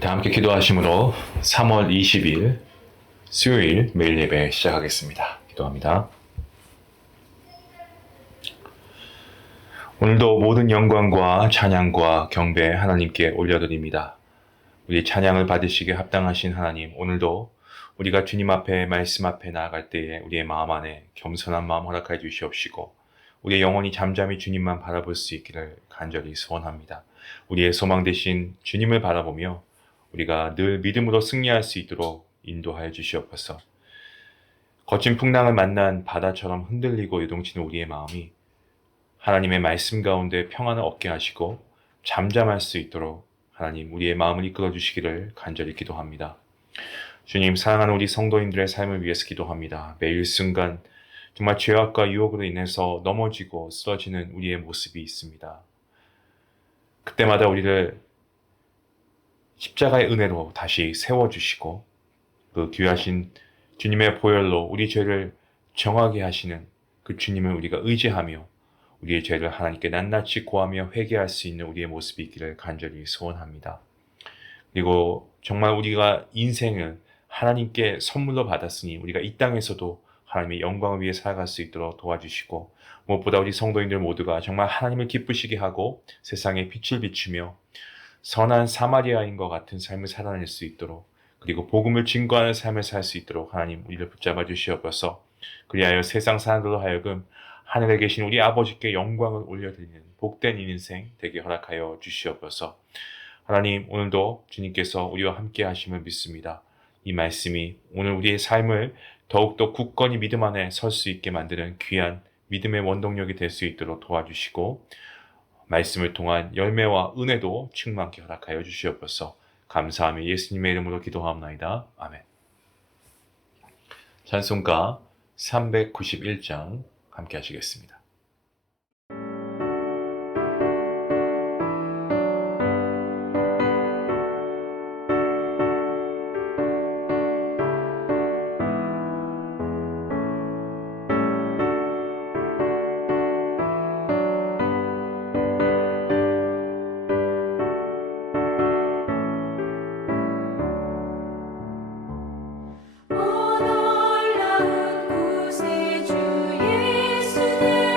다 함께 기도하심으로 3월 20일 수요일 매일 예배 시작하겠습니다. 기도합니다. 오늘도 모든 영광과 찬양과 경배 하나님께 올려드립니다. 우리 찬양을 받으시기에 합당하신 하나님, 오늘도 우리가 주님 앞에 말씀 앞에 나아갈 때에 우리의 마음 안에 겸손한 마음 허락하여 주시옵시고 우리의 영혼이 잠잠히 주님만 바라볼 수 있기를 간절히 소원합니다. 우리의 소망 되신 주님을 바라보며 우리가 늘 믿음으로 승리할 수 있도록 인도하여 주시옵소서. 거친 풍랑을 만난 바다처럼 흔들리고 요동치는 우리의 마음이 하나님의 말씀 가운데 평안을 얻게 하시고 잠잠할 수 있도록 하나님 우리의 마음을 이끌어 주시기를 간절히 기도합니다. 주님, 사랑하는 우리 성도님들의 삶을 위해서 기도합니다. 매일 순간 정말 죄악과 유혹으로 인해서 넘어지고 쓰러지는 우리의 모습이 있습니다. 그때마다 우리를 십자가의 은혜로 다시 세워주시고 그 귀하신 주님의 보혈로 우리 죄를 정하게 하시는 그 주님을 우리가 의지하며 우리의 죄를 하나님께 낱낱이 고하며 회개할 수 있는 우리의 모습이 있기를 간절히 소원합니다. 그리고 정말 우리가 인생을 하나님께 선물로 받았으니 우리가 이 땅에서도 하나님의 영광을 위해 살아갈 수 있도록 도와주시고 무엇보다 우리 성도인들 모두가 정말 하나님을 기쁘시게 하고 세상에 빛을 비추며 선한 사마리아인과 같은 삶을 살아낼 수 있도록 그리고 복음을 증거하는 삶을 살 수 있도록 하나님 우리를 붙잡아 주시옵소서. 그리하여 세상 사람들로 하여금 하늘에 계신 우리 아버지께 영광을 올려드리는 복된 인생 되게 허락하여 주시옵소서. 하나님, 오늘도 주님께서 우리와 함께 하심을 믿습니다. 이 말씀이 오늘 우리의 삶을 더욱더 굳건히 믿음 안에 설 수 있게 만드는 귀한 믿음의 원동력이 될 수 있도록 도와주시고 말씀을 통한 열매와 은혜도 충만케 허락하여 주시옵소서. 감사하며 예수님의 이름으로 기도하옵나이다. 아멘. 찬송가 391장 함께 하시겠습니다. 오 놀라운 구세주 예수님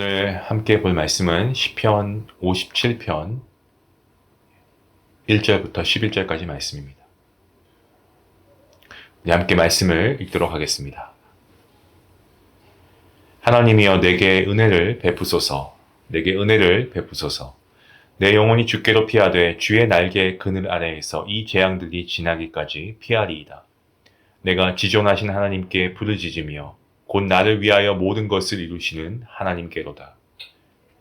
오늘 함께 볼 말씀은 시편 57편 1절부터 11절까지 말씀입니다. 네, 함께 말씀을 읽도록 하겠습니다. 하나님이여 내게 은혜를 베푸소서. 내게 은혜를 베푸소서. 내 영혼이 주께로 피하되 주의 날개의 그늘 아래에서 이 재앙들이 지나기까지 피하리이다. 내가 지존하신 하나님께 부르짖으며 곧 나를 위하여 모든 것을 이루시는 하나님께로다.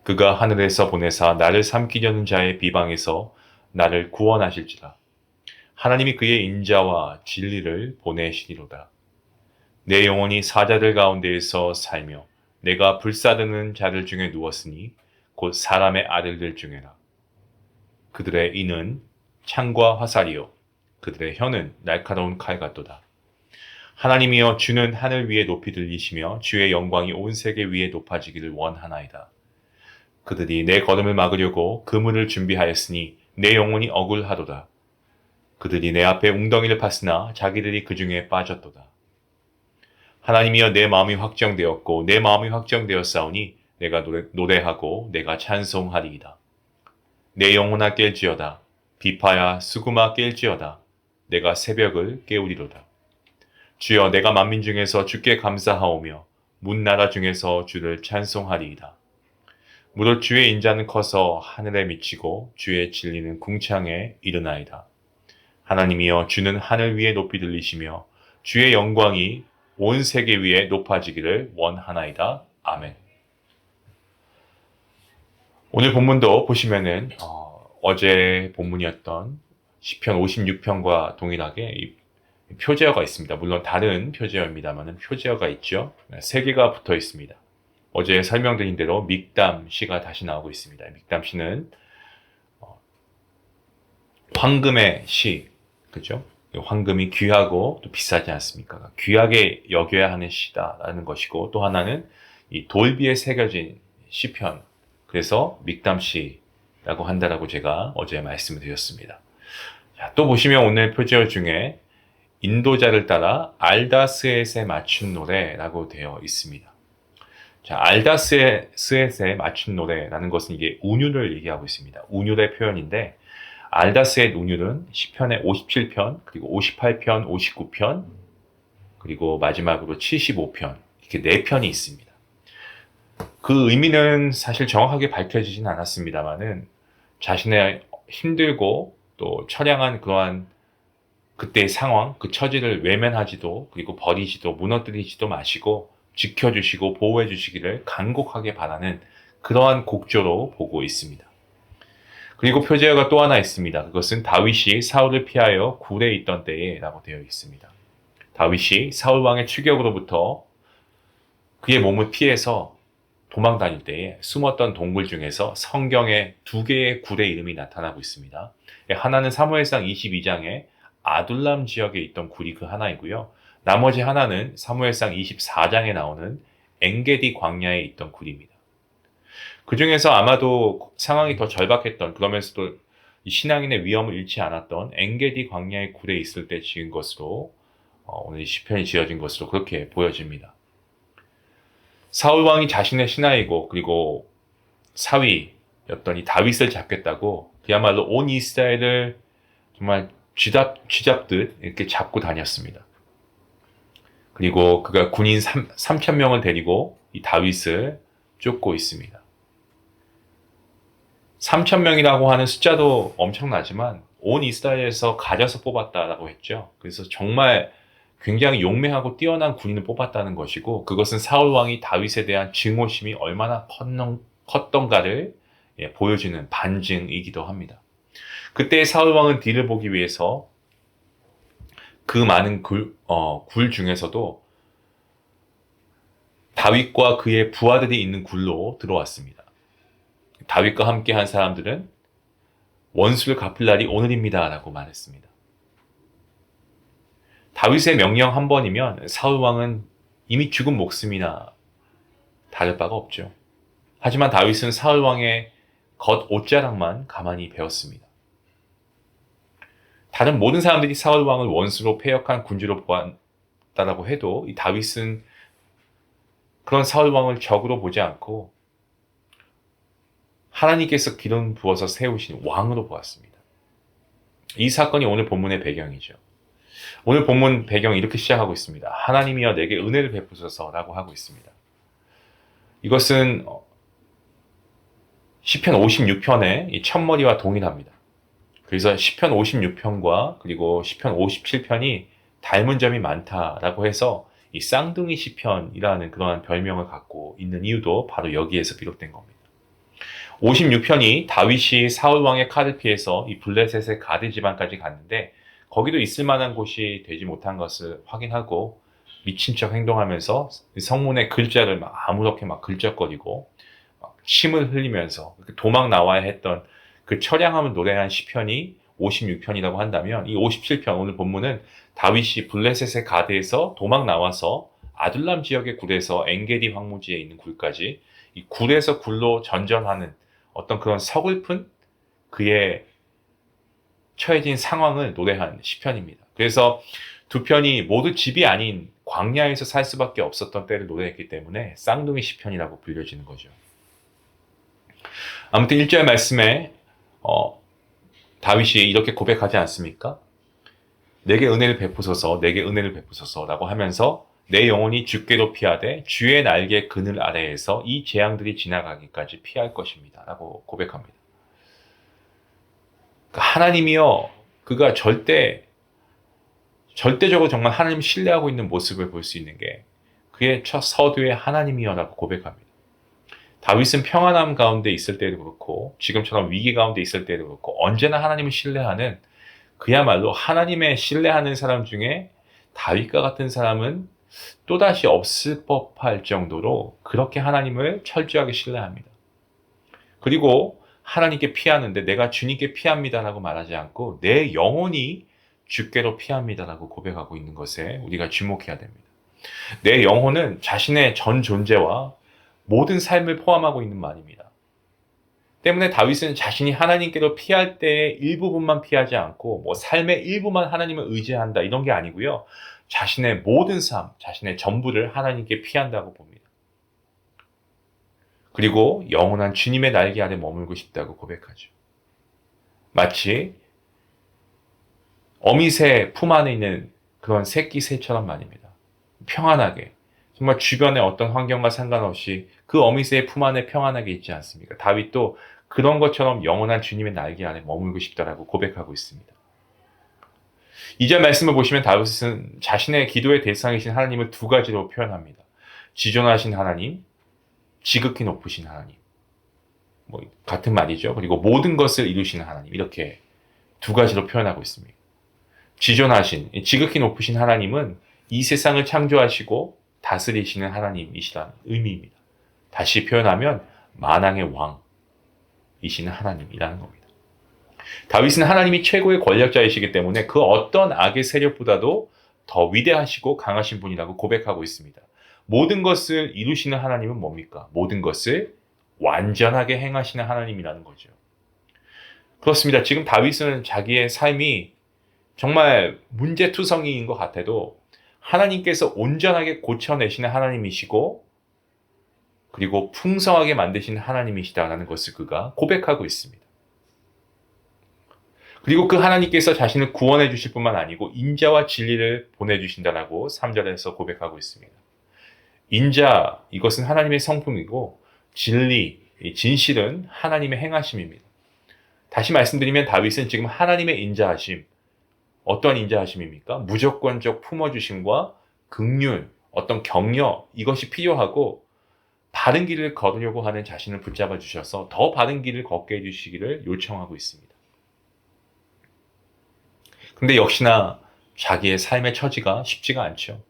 그가 하늘에서 보내사 나를 삼키려는 자의 비방에서 나를 구원하실지라. 하나님이 그의 인자와 진리를 보내시리로다. 내 영혼이 사자들 가운데에서 살며 내가 불사르는 자들 중에 누웠으니 곧 사람의 아들들 중에라. 그들의 이는 창과 화살이요 그들의 혀는 날카로운 칼 같도다. 하나님이여 주는 하늘 위에 높이 들리시며 주의 영광이 온 세계 위에 높아지기를 원하나이다. 그들이 내 걸음을 막으려고 그물을 준비하였으니 내 영혼이 억울하도다. 그들이 내 앞에 웅덩이를 팠으나 자기들이 그 중에 빠졌도다. 하나님이여 내 마음이 확정되었고 내 마음이 확정되었사오니 내가 노래하고 내가 찬송하리이다. 내 영혼아 깰지어다. 비파야 수구마 깰지어다. 내가 새벽을 깨우리로다. 주여 내가 만민 중에서 주께 감사하오며 문나라 중에서 주를 찬송하리이다. 무릇 주의 인자는 커서 하늘에 미치고 주의 진리는 궁창에 이르나이다. 하나님이여 주는 하늘 위에 높이 들리시며 주의 영광이 온 세계 위에 높아지기를 원하나이다. 아멘. 오늘 본문도 보시면은 어제 본문이었던 시편 56편과 동일하게 이 표제어가 있습니다. 물론 다른 표제어입니다만 표제어가 있죠. 세 개가 붙어 있습니다. 어제 설명드린 대로 믹담 시가 다시 나오고 있습니다. 믹담 시는 황금의 시, 그죠? 황금이 귀하고 또 비싸지 않습니까? 귀하게 여겨야 하는 시다라는 것이고, 또 하나는 이 돌비에 새겨진 시편, 그래서 믹담 시라고 한다라고 제가 어제 말씀을 드렸습니다. 자, 또 보시면 오늘 표제어 중에 인도자를 따라 알다스엣에 맞춘 노래라고 되어 있습니다. 자, 알다스엣에 맞춘 노래라는 것은 이게 운율을 얘기하고 있습니다. 운율의 표현인데, 알다스엣 운율은 시편의 57편, 그리고 58편, 59편, 그리고 마지막으로 75편, 이렇게 4편이 있습니다. 그 의미는 사실 정확하게 밝혀지진 않았습니다만은 자신의 힘들고 또 처량한 그러한 그때의 상황, 그 처지를 외면하지도, 그리고 버리지도, 무너뜨리지도 마시고 지켜주시고 보호해 주시기를 간곡하게 바라는 그러한 곡조로 보고 있습니다. 그리고 표제어가 또 하나 있습니다. 그것은 다윗이 사울을 피하여 굴에 있던 때에 라고 되어 있습니다. 다윗이 사울 왕의 추격으로부터 그의 몸을 피해서 도망 다닐 때에 숨었던 동굴 중에서 성경에 2개의 굴의 이름이 나타나고 있습니다. 하나는 사무엘상 22장에 아둘람 지역에 있던 굴이 그 하나이고요. 나머지 하나는 사무엘상 24장에 나오는 엔게디 광야에 있던 굴입니다. 그 중에서 아마도 상황이 더 절박했던, 그러면서도 신앙인의 위험을 잃지 않았던 엔게디 광야의 굴에 있을 때 지은 것으로 오늘 시편이 지어진 것으로 그렇게 보여집니다. 사울 왕이 자신의 신하이고 그리고 사위였던 이 다윗을 잡겠다고 그야말로 온 이스라엘을 정말 쥐잡듯 이렇게 잡고 다녔습니다. 그리고 그가 군인 3,000명을 데리고 이 다윗을 쫓고 있습니다. 3,000명이라고 하는 숫자도 엄청나지만 온 이스라엘에서 가져서 뽑았다라고 했죠. 그래서 정말 굉장히 용맹하고 뛰어난 군인을 뽑았다는 것이고, 그것은 사울 왕이 다윗에 대한 증오심이 얼마나 컸던가를 보여주는 반증이기도 합니다. 그때 사울 왕은 뒤를 보기 위해서 그 많은 굴 중에서도 다윗과 그의 부하들이 있는 굴로 들어왔습니다. 다윗과 함께 한 사람들은 원수를 갚을 날이 오늘입니다 라고 말했습니다. 다윗의 명령 한 번이면 사울 왕은 이미 죽은 목숨이나 다를 바가 없죠. 하지만 다윗은 사울 왕의 겉 옷자락만 가만히 배웠습니다. 다른 모든 사람들이 사울 왕을 원수로 패역한 군주로 보았다라고 해도 이 다윗은 그런 사울 왕을 적으로 보지 않고 하나님께서 기름 부어서 세우신 왕으로 보았습니다. 이 사건이 오늘 본문의 배경이죠. 오늘 본문 배경이 이렇게 시작하고 있습니다. 하나님이여 내게 은혜를 베푸소서라고 하고 있습니다. 이것은 시편 56편의 첫머리와 동일합니다. 그래서 시편 56편과 그리고 시편 57편이 닮은 점이 많다라고 해서 이 쌍둥이 시편이라는 그러한 별명을 갖고 있는 이유도 바로 여기에서 비롯된 겁니다. 56편이 다윗이 사울 왕의 칼을 피해서 이 블레셋의 가드 지방까지 갔는데 거기도 있을 만한 곳이 되지 못한 것을 확인하고 미친 척 행동하면서 성문의 글자를 막 아무렇게 막 긁적거리고 막 침을 흘리면서 도망 나와야 했던 그 처량함을 노래한 시편이 56편이라고 한다면 이 57편 오늘 본문은 다윗이 블레셋의 가드에서 도망 나와서 아둘람 지역의 굴에서 엔게디 황무지에 있는 굴까지 이 굴에서 굴로 전전하는 어떤 그런 서글픈 그의 처해진 상황을 노래한 시편입니다. 그래서 두 편이 모두 집이 아닌 광야에서 살 수밖에 없었던 때를 노래했기 때문에 쌍둥이 시편이라고 불려지는 거죠. 아무튼 1절 말씀에 다윗이 이렇게 고백하지 않습니까? 내게 은혜를 베푸소서, 내게 은혜를 베푸소서라고 하면서 내 영혼이 주께로 피하되 주의 날개 그늘 아래에서 이 재앙들이 지나가기까지 피할 것입니다. 라고 고백합니다. 하나님이여 그가 절대적으로 정말 하나님 신뢰하고 있는 모습을 볼 수 있는 게 그의 첫 서두에 하나님이여라고 고백합니다. 다윗은 평안함 가운데 있을 때도 그렇고 지금처럼 위기 가운데 있을 때도 그렇고 언제나 하나님을 신뢰하는 그야말로 하나님의 신뢰하는 사람 중에 다윗과 같은 사람은 또다시 없을 법할 정도로 그렇게 하나님을 철저하게 신뢰합니다. 그리고 하나님께 피하는데 내가 주님께 피합니다라고 말하지 않고 내 영혼이 주께로 피합니다라고 고백하고 있는 것에 우리가 주목해야 됩니다. 내 영혼은 자신의 전 존재와 모든 삶을 포함하고 있는 말입니다. 때문에 다윗은 자신이 하나님께로 피할 때 일부분만 피하지 않고 삶의 일부만 하나님을 의지한다 이런 게 아니고요. 자신의 모든 삶, 자신의 전부를 하나님께 피한다고 봅니다. 그리고 영원한 주님의 날개 아래 머물고 싶다고 고백하죠. 마치 어미새 품 안에 있는 그런 새끼 새처럼 말입니다. 평안하게 정말 주변의 어떤 환경과 상관없이 그 어미새의 품 안에 평안하게 있지 않습니까? 다윗도 그런 것처럼 영원한 주님의 날개 아래 머물고 싶다라고 고백하고 있습니다. 2절 말씀을 보시면 다윗은 자신의 기도의 대상이신 하나님을 두 가지로 표현합니다. 지존하신 하나님, 지극히 높으신 하나님. 같은 말이죠. 그리고 모든 것을 이루시는 하나님. 이렇게 두 가지로 표현하고 있습니다. 지존하신, 지극히 높으신 하나님은 이 세상을 창조하시고 다스리시는 하나님이시라는 의미입니다. 다시 표현하면 만왕의 왕이시는 하나님이라는 겁니다. 다윗은 하나님이 최고의 권력자이시기 때문에 그 어떤 악의 세력보다도 더 위대하시고 강하신 분이라고 고백하고 있습니다. 모든 것을 이루시는 하나님은 뭡니까? 모든 것을 완전하게 행하시는 하나님이라는 거죠. 그렇습니다. 지금 다윗은 자기의 삶이 정말 문제투성이인 것 같아도 하나님께서 온전하게 고쳐내시는 하나님이시고 그리고 풍성하게 만드시는 하나님이시다라는 것을 그가 고백하고 있습니다. 그리고 그 하나님께서 자신을 구원해 주실 뿐만 아니고 인자와 진리를 보내주신다라고 3절에서 고백하고 있습니다. 인자, 이것은 하나님의 성품이고 진리, 진실은 하나님의 행하심입니다. 다시 말씀드리면 다윗은 지금 하나님의 인자하심, 어떤 인자하심입니까? 무조건적 품어주심과 긍휼, 어떤 격려, 이것이 필요하고 바른 길을 걸으려고 하는 자신을 붙잡아 주셔서 더 바른 길을 걷게 해주시기를 요청하고 있습니다. 근데 역시나 자기의 삶의 처지가 쉽지가 않죠.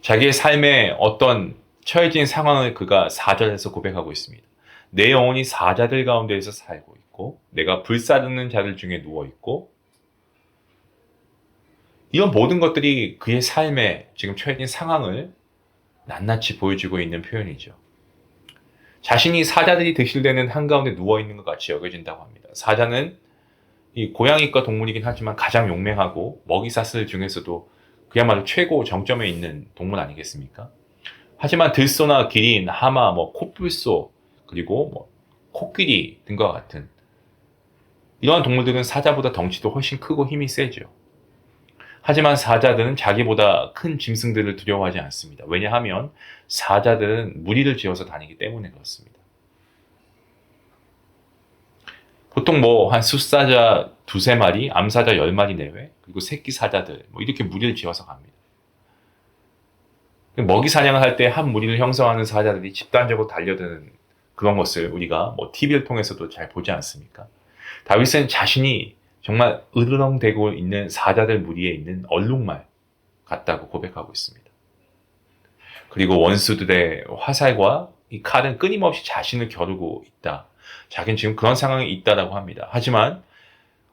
자기의 삶의 어떤 처해진 상황을 그가 4절에서 고백하고 있습니다. 내 영혼이 사자들 가운데에서 살고 있고 내가 불사르는 자들 중에 누워있고 이런 모든 것들이 그의 삶에 지금 처해진 상황을 낱낱이 보여주고 있는 표현이죠. 자신이 사자들이 드실대는 한가운데 누워있는 것 같이 여겨진다고 합니다. 사자는 이 고양이과 동물이긴 하지만 가장 용맹하고 먹이사슬 중에서도 그야말로 최고 정점에 있는 동물 아니겠습니까? 하지만 들소나 기린, 하마, 코뿔소, 그리고 코끼리 등과 같은 이러한 동물들은 사자보다 덩치도 훨씬 크고 힘이 세죠. 하지만 사자들은 자기보다 큰 짐승들을 두려워하지 않습니다. 왜냐하면 사자들은 무리를 지어서 다니기 때문에 그렇습니다. 보통 한 숫사자 두세 마리, 암사자 10마리 내외, 그리고 새끼 사자들 이렇게 무리를 지어서 갑니다. 먹이 사냥을 할 때 한 무리를 형성하는 사자들이 집단적으로 달려드는 그런 것을 우리가 TV를 통해서도 잘 보지 않습니까? 다윗은 자신이 정말 으르렁대고 있는 사자들 무리에 있는 얼룩말 같다고 고백하고 있습니다. 그리고 원수들의 화살과 이 칼은 끊임없이 자신을 겨루고 있다. 자기는 지금 그런 상황에 있다라고 합니다. 하지만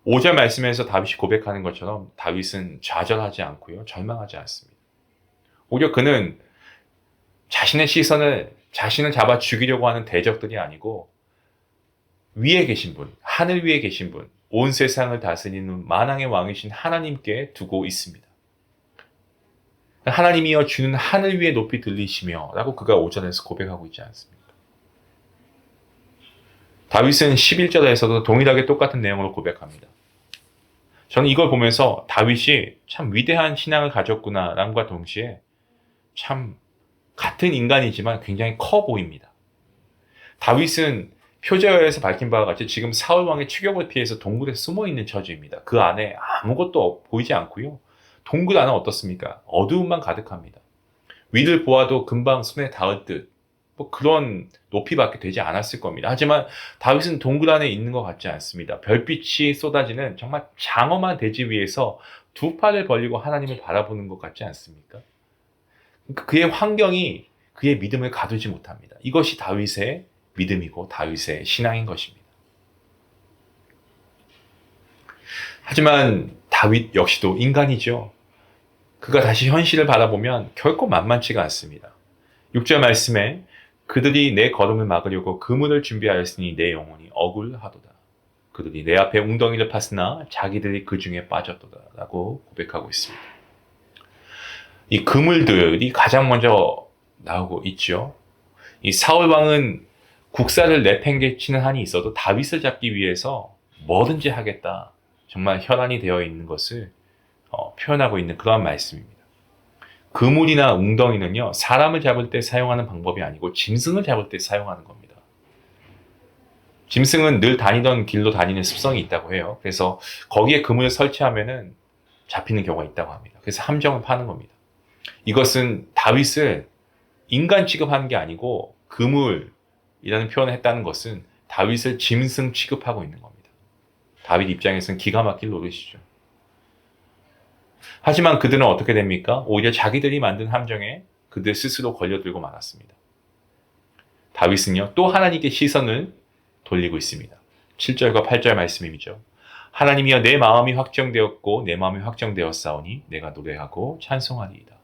5절 말씀에서 다윗이 고백하는 것처럼 다윗은 좌절하지 않고요. 절망하지 않습니다. 오히려 그는 자신의 시선을 자신을 잡아 죽이려고 하는 대적들이 아니고 위에 계신 분, 하늘 위에 계신 분, 온 세상을 다스리는 만왕의 왕이신 하나님께 두고 있습니다. 하나님이여 주는 하늘 위에 높이 들리시며 라고 그가 5절에서 고백하고 있지 않습니까? 다윗은 11절에서도 동일하게 똑같은 내용으로 고백합니다. 저는 이걸 보면서 다윗이 참 위대한 신앙을 가졌구나 라는과 동시에 참 같은 인간이지만 굉장히 커 보입니다. 다윗은 표제어에서 밝힌 바와 같이 지금 사울 왕의 추격을 피해서 동굴에 숨어 있는 처지입니다. 그 안에 아무것도 보이지 않고요. 동굴 안은 어떻습니까? 어두움만 가득합니다. 위를 보아도 금방 손에 닿을 듯 그런 높이밖에 되지 않았을 겁니다. 하지만 다윗은 동굴 안에 있는 것 같지 않습니다. 별빛이 쏟아지는 정말 장엄한 대지 위에서 두 팔을 벌리고 하나님을 바라보는 것 같지 않습니까? 그의 환경이 그의 믿음을 가두지 못합니다. 이것이 다윗의 믿음이고 다윗의 신앙인 것입니다. 하지만 다윗 역시도 인간이죠. 그가 다시 현실을 바라보면 결코 만만치가 않습니다. 6절 말씀에 그들이 내 걸음을 막으려고 그물을 준비하였으니 내 영혼이 억울하도다. 그들이 내 앞에 웅덩이를 팠으나 자기들이 그 중에 빠졌도다 라고 고백하고 있습니다. 이 그물들이 가장 먼저 나오고 있죠. 이 사울 왕은 국사를 내팽개치는 한이 있어도 다윗을 잡기 위해서 뭐든지 하겠다. 정말 혈안이 되어 있는 것을 표현하고 있는 그러한 말씀입니다. 그물이나 웅덩이는요, 사람을 잡을 때 사용하는 방법이 아니고 짐승을 잡을 때 사용하는 겁니다. 짐승은 늘 다니던 길로 다니는 습성이 있다고 해요. 그래서 거기에 그물을 설치하면은 잡히는 경우가 있다고 합니다. 그래서 함정을 파는 겁니다. 이것은 다윗을 인간 취급하는 게 아니고 그물이라는 표현을 했다는 것은 다윗을 짐승 취급하고 있는 겁니다. 다윗 입장에서는 기가 막힐 노릇이죠. 하지만 그들은 어떻게 됩니까? 오히려 자기들이 만든 함정에 그들 스스로 걸려들고 말았습니다. 다윗은요, 또 하나님께 시선을 돌리고 있습니다. 7절과 8절 말씀이죠. 하나님이여 내 마음이 확정되었고 내 마음이 확정되었사오니 내가 노래하고 찬송하리이다.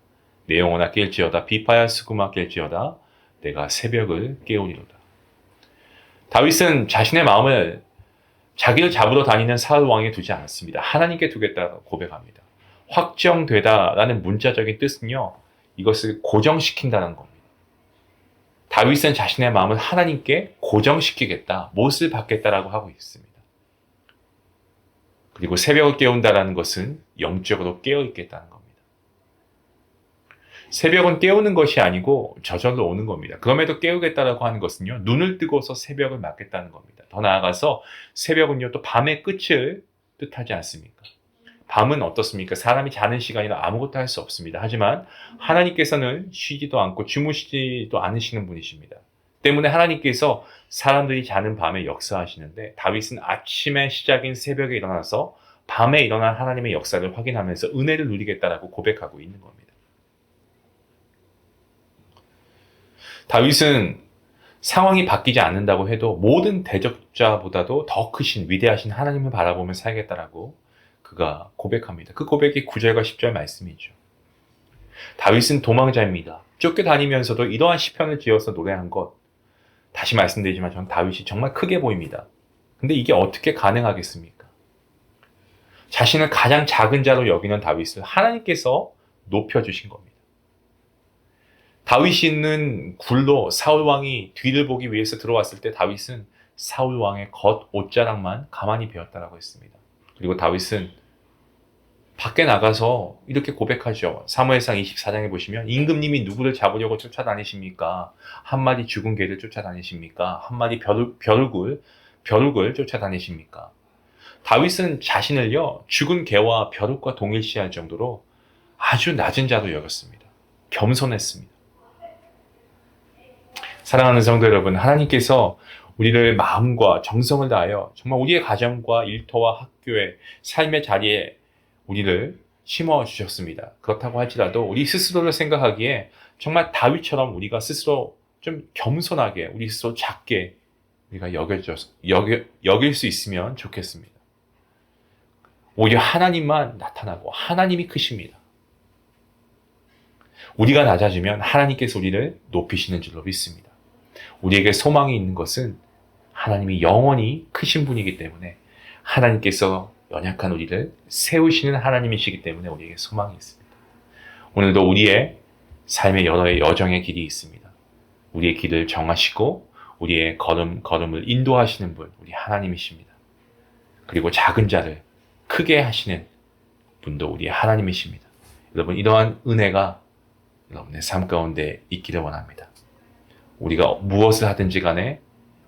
내 영혼아 깰지어다. 비파야 수구마 깰지어다. 내가 새벽을 깨우리로다. 다윗은 자신의 마음을 자기를 잡으러 다니는 사울 왕에 두지 않았습니다. 하나님께 두겠다고 고백합니다. 확정되다라는 문자적인 뜻은요, 이것을 고정시킨다는 겁니다. 다윗은 자신의 마음을 하나님께 고정시키겠다, 못을 받겠다라고 하고 있습니다. 그리고 새벽을 깨운다라는 것은 영적으로 깨어있겠다는 겁니다. 새벽은 깨우는 것이 아니고 저절로 오는 겁니다. 그럼에도 깨우겠다라고 하는 것은요, 눈을 뜨고서 새벽을 맞겠다는 겁니다. 더 나아가서 새벽은요, 또 밤의 끝을 뜻하지 않습니까? 밤은 어떻습니까? 사람이 자는 시간이라 아무것도 할 수 없습니다. 하지만 하나님께서는 쉬지도 않고 주무시지도 않으시는 분이십니다. 때문에 하나님께서 사람들이 자는 밤에 역사하시는데 다윗은 아침의 시작인 새벽에 일어나서 밤에 일어난 하나님의 역사를 확인하면서 은혜를 누리겠다라고 고백하고 있는 겁니다. 다윗은 상황이 바뀌지 않는다고 해도 모든 대적자보다도 더 크신 위대하신 하나님을 바라보며 살겠다라고 그가 고백합니다. 그 고백이 9절과 10절 말씀이죠. 다윗은 도망자입니다. 쫓겨다니면서도 이러한 시편을 지어서 노래한 것, 다시 말씀드리지만 저는 다윗이 정말 크게 보입니다. 근데 이게 어떻게 가능하겠습니까? 자신을 가장 작은 자로 여기는 다윗을 하나님께서 높여주신 겁니다. 다윗이 있는 굴로 사울 왕이 뒤를 보기 위해서 들어왔을 때 다윗은 사울 왕의 겉 옷자락만 가만히 베었다라고 했습니다. 그리고 다윗은 밖에 나가서 이렇게 고백하죠. 사무엘상 24장에 보시면 임금님이 누구를 잡으려고 쫓아다니십니까? 한 마리 죽은 개를 쫓아다니십니까? 한 마리 벼룩을 쫓아다니십니까? 다윗은 자신을요 죽은 개와 벼룩과 동일시할 정도로 아주 낮은 자로 여겼습니다. 겸손했습니다. 사랑하는 성도 여러분, 하나님께서 우리를 마음과 정성을 다하여 정말 우리의 가정과 일터와 학교에 삶의 자리에 우리를 심어 주셨습니다. 그렇다고 할지라도 우리 스스로를 생각하기에 정말 다윗처럼 우리가 스스로 좀 겸손하게 우리 스스로 작게 우리가 여길 수 있으면 좋겠습니다. 오히려 하나님만 나타나고 하나님이 크십니다. 우리가 낮아지면 하나님께서 우리를 높이시는 줄로 믿습니다. 우리에게 소망이 있는 것은 하나님이 영원히 크신 분이기 때문에 하나님께서 연약한 우리를 세우시는 하나님이시기 때문에 우리에게 소망이 있습니다. 오늘도 우리의 삶의 여러 여정의 길이 있습니다. 우리의 길을 정하시고 우리의 걸음을 인도하시는 분, 우리 하나님이십니다. 그리고 작은 자를 크게 하시는 분도 우리의 하나님이십니다. 여러분, 이러한 은혜가 여러분의 삶 가운데 있기를 원합니다. 우리가 무엇을 하든지 간에,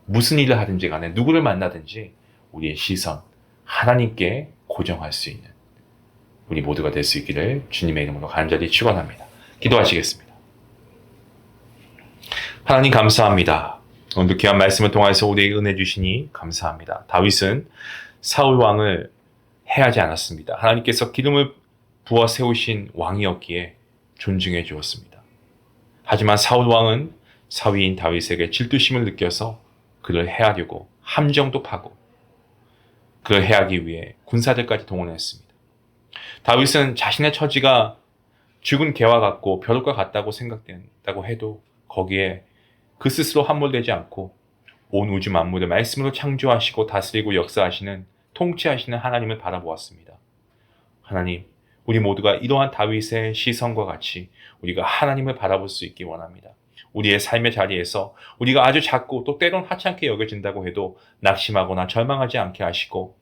무슨 일을 하든지 간에, 누구를 만나든지 우리의 시선, 하나님께 고정할 수 있는 우리 모두가 될 수 있기를 주님의 이름으로 간절히 축원합니다. 기도하시겠습니다. 하나님 감사합니다. 오늘도 귀한 말씀을 통해서 우리에게 은혜 주시니 감사합니다. 다윗은 사울 왕을 해하지 않았습니다. 하나님께서 기름을 부어 세우신 왕이었기에 존중해 주었습니다. 하지만 사울 왕은 사위인 다윗에게 질투심을 느껴서 그를 해하려고 함정도 파고 그를 해하기 위해 군사들까지 동원했습니다. 다윗은 자신의 처지가 죽은 개와 같고 벼룩과 같다고 생각된다고 해도 거기에 그 스스로 함몰되지 않고 온 우주 만물을 말씀으로 창조하시고 다스리고 역사하시는 통치하시는 하나님을 바라보았습니다. 하나님, 우리 모두가 이러한 다윗의 시선과 같이 우리가 하나님을 바라볼 수 있기 원합니다. 우리의 삶의 자리에서 우리가 아주 작고 또 때론 하찮게 여겨진다고 해도 낙심하거나 절망하지 않게 하시고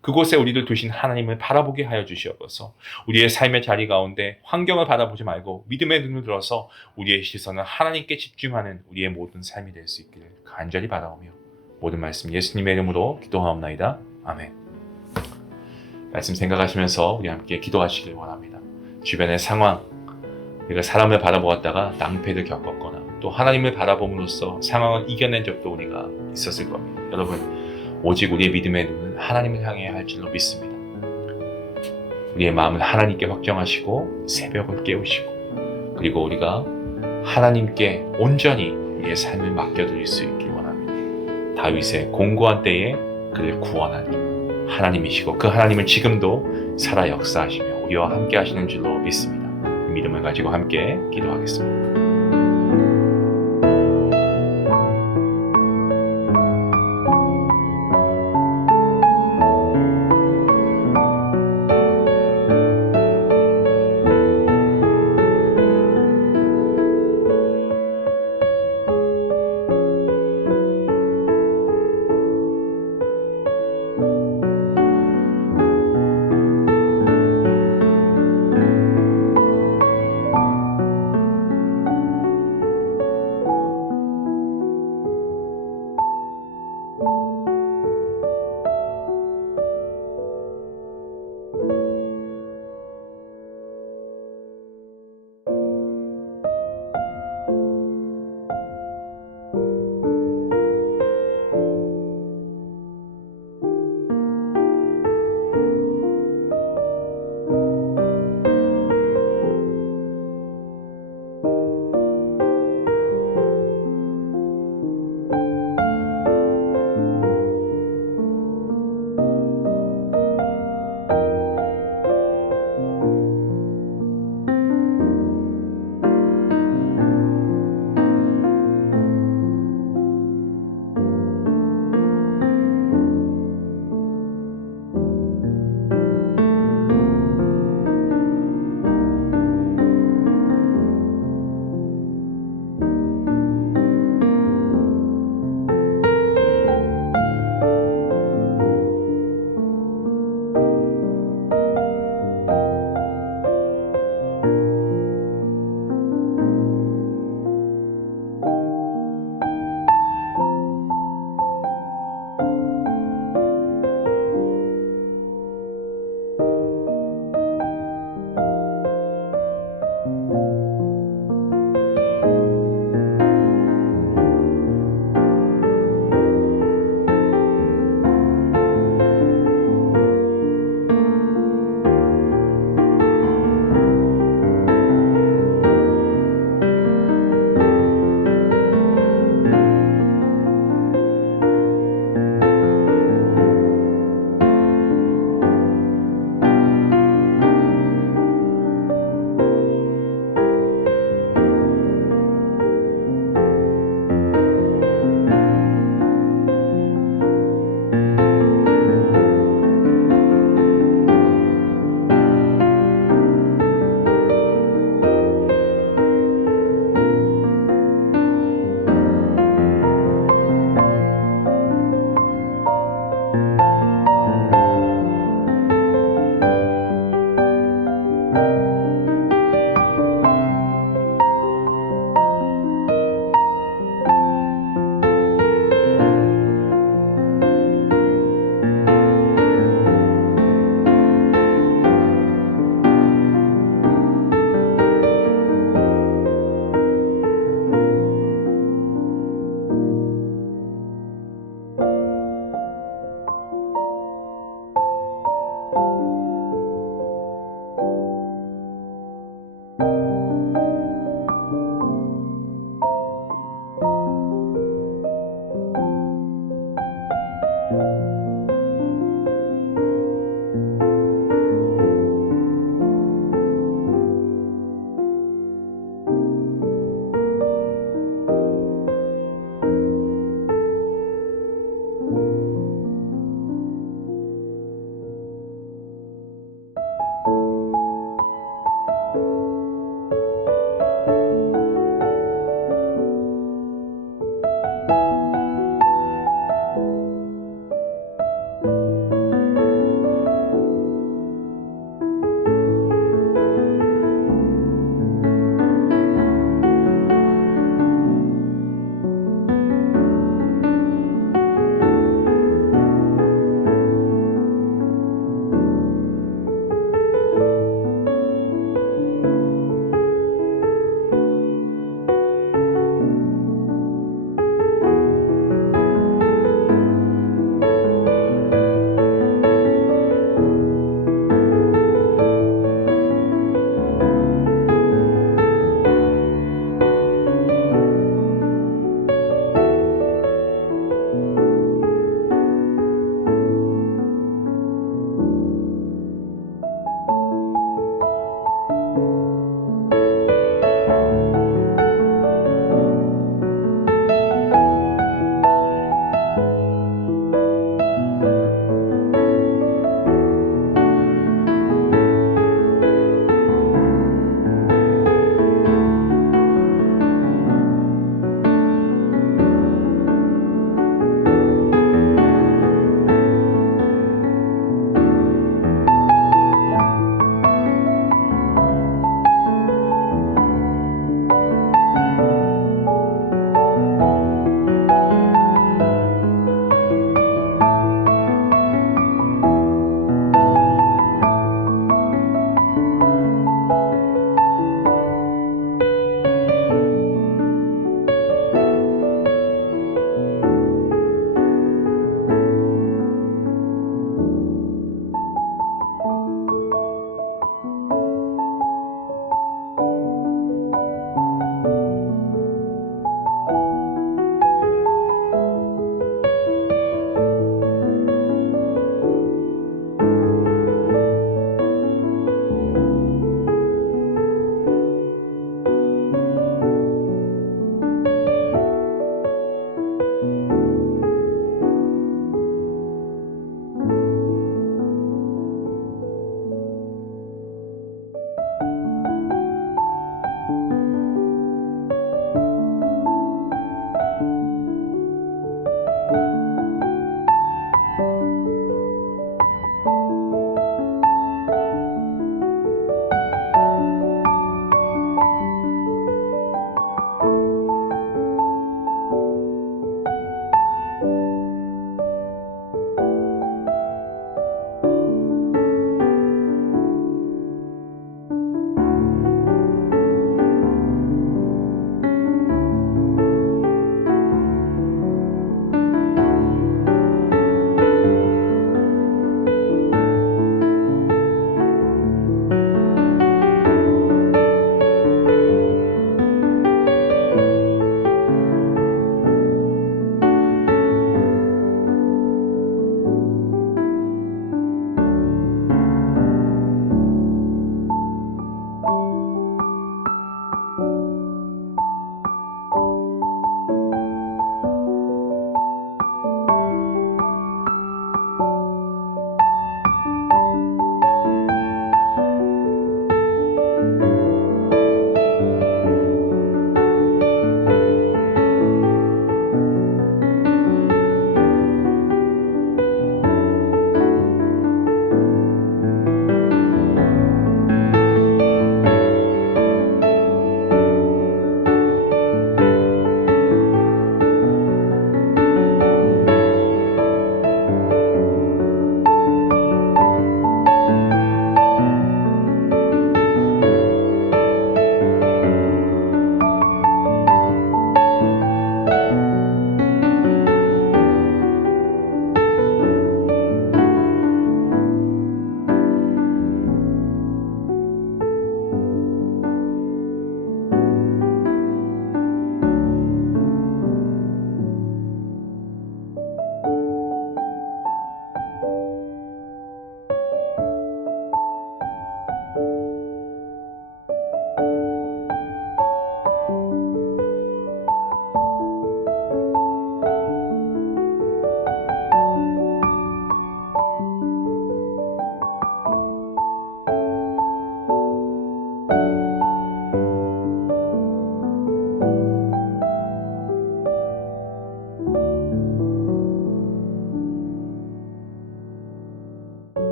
그곳에 우리를 두신 하나님을 바라보게 하여 주시옵소서. 우리의 삶의 자리 가운데 환경을 바라보지 말고 믿음의 눈을 들어서 우리의 시선을 하나님께 집중하는 우리의 모든 삶이 될 수 있기를 간절히 바라오며 모든 말씀 예수님의 이름으로 기도하옵나이다. 아멘. 말씀 생각하시면서 우리 함께 기도하시길 원합니다. 주변의 상황, 우리가 사람을 바라보았다가 낭패를 겪었거나 또 하나님을 바라봄으로써 상황을 이겨낸 적도 우리가 있었을 겁니다. 여러분, 오직 우리의 믿음의 눈은 하나님을 향해야 할 줄로 믿습니다. 우리의 마음을 하나님께 확정하시고 새벽을 깨우시고 그리고 우리가 하나님께 온전히 우리의 삶을 맡겨드릴 수 있길 원합니다. 다윗의 공고한 때에 그를 구원한 하나님이시고 그 하나님은 지금도 살아 역사하시며 우리와 함께 하시는 줄로 믿습니다. 이 믿음을 가지고 함께 기도하겠습니다.